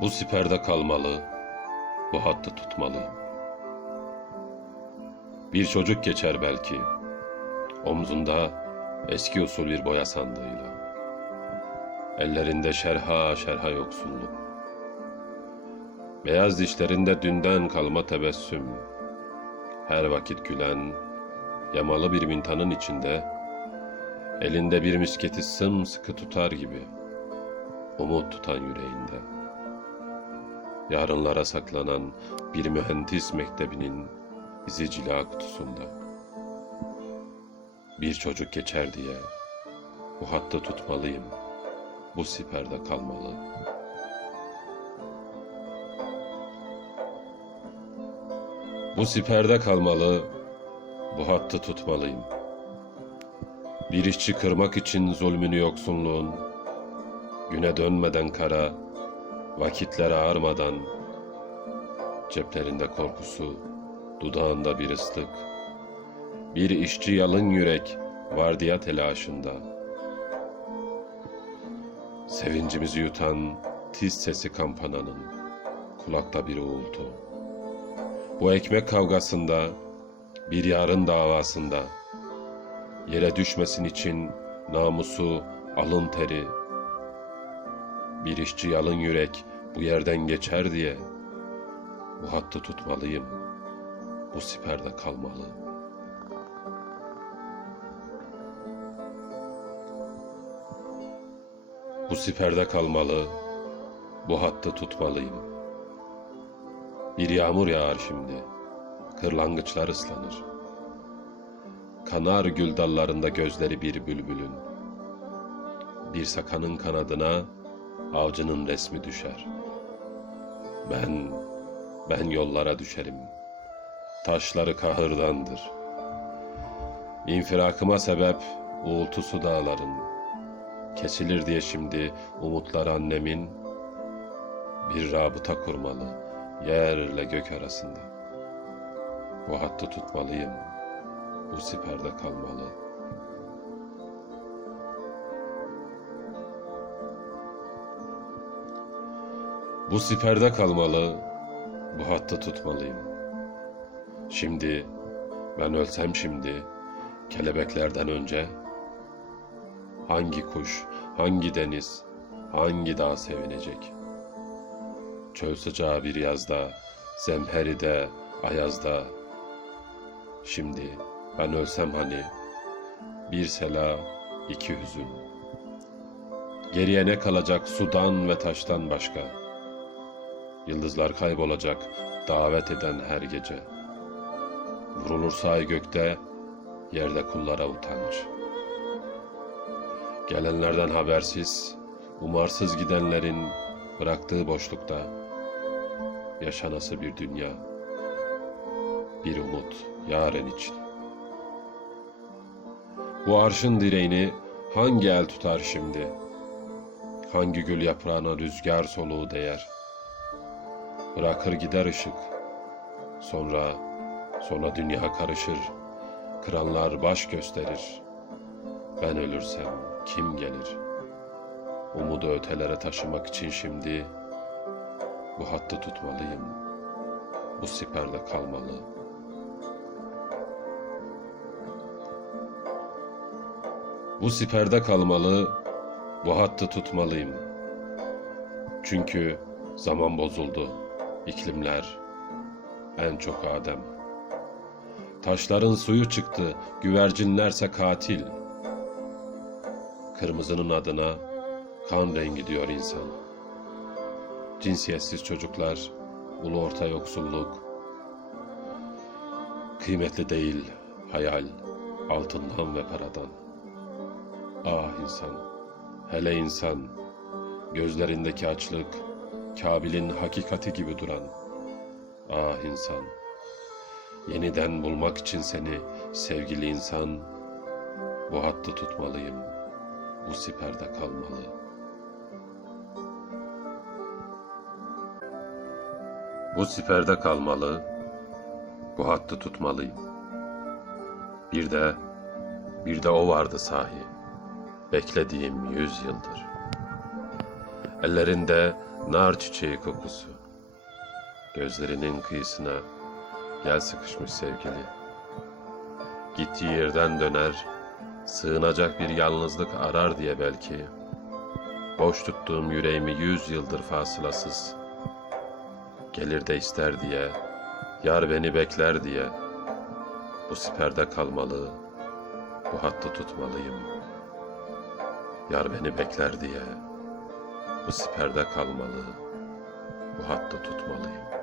Bu siperde kalmalı, bu hattı tutmalıyım. Bir çocuk geçer belki, omzunda eski usul bir boya sandığıyla. Ellerinde şerha şerha yoksulluk. Beyaz dişlerinde dünden kalma tebessüm. Her vakit gülen, yamalı bir mintanın içinde, elinde bir misketi sımsıkı tutar gibi, umut tutan yüreğinde. Yarınlara saklanan bir mühendis mektebinin izi cila kutusunda. Bir çocuk geçer diye bu hattı tutmalıyım, bu siperde kalmalı. Bu siperde kalmalı, bu hattı tutmalıyım. Bir işçi kırmak için zulmünü yoksunluğun, güne dönmeden kara, vakitler ağarmadan, ceplerinde korkusu, dudağında bir ıslık, bir işçi yalın yürek vardiya telaşında. Sevincimizi yutan tiz sesi kampananın, kulakta bir uğultu. Bu ekmek kavgasında, bir yarın davasında, yere düşmesin için namusu, alın teri, bir işçi yalın yürek bu yerden geçer diye bu hattı tutmalıyım. Bu siperde kalmalı. Bu siperde kalmalı. Bu hattı tutmalıyım. Bir yağmur yağar şimdi. Kırlangıçlar ıslanır. Kanar gül dallarında gözleri bir bülbülün. Bir sakanın kanadına avcının resmi düşer. Ben, ben yollara düşerim. Taşları kahırdandır. İnfirakıma sebep uğultusu dağların. Kesilir diye şimdi umutlar annemin bir rabıta kurmalı yerle gök arasında. Bu hattı tutmalıyım. Bu siperde kalmalı. Bu siperde kalmalı, bu hattı tutmalıyım. Şimdi, ben ölsem şimdi, kelebeklerden önce, hangi kuş, hangi deniz, hangi dağ sevinecek? Çöl sıcağı bir yazda, zemheride, ayazda, şimdi ben ölsem hani, bir sela, iki hüzün. Geriye ne kalacak sudan ve taştan başka?'' Yıldızlar kaybolacak davet eden her gece. Vurulursa ay gökte, yerde kullara utanç. Gelenlerden habersiz, umarsız gidenlerin bıraktığı boşlukta yaşanası bir dünya. Bir umut yaren için. Bu arşın direğini hangi el tutar şimdi? Hangi gül yaprağına rüzgar soluğu değer?'' Bırakır gider ışık. Sonra, sonra dünya karışır. Kıranlar baş gösterir. Ben ölürsem kim gelir? Umudu ötelere taşımak için şimdi bu hattı tutmalıyım. Bu siperde kalmalı. Bu siperde kalmalı, bu hattı tutmalıyım. Çünkü zaman bozuldu iklimler, en çok Adem. Taşların suyu çıktı, güvercinlerse katil. Kırmızının adına kan rengi diyor insan. Cinsiyetsiz çocuklar, ulu orta yoksulluk. Kıymetli değil hayal, altından ve paradan. Ah insan, hele insan, gözlerindeki açlık, Kabil'in hakikati gibi duran. Ah insan, yeniden bulmak için seni sevgili insan, bu hattı tutmalıyım, bu siperde kalmalı. Bu siperde kalmalı, bu hattı tutmalıyım. Bir de, bir de o vardı sahi, beklediğim yüz yıldır. Ellerinde nar çiçeği kokusu. Gözlerinin kıyısına gel sıkışmış sevgili. Gittiği yerden döner, sığınacak bir yalnızlık arar diye belki. Boş tuttuğum yüreğimi yüz yıldır fasılasız. Gelir de ister diye, yar beni bekler diye. Bu siperde kalmalı, bu hattı tutmalıyım. Yar beni bekler diye, bu siperde kalmalı, bu hattı tutmalıyım.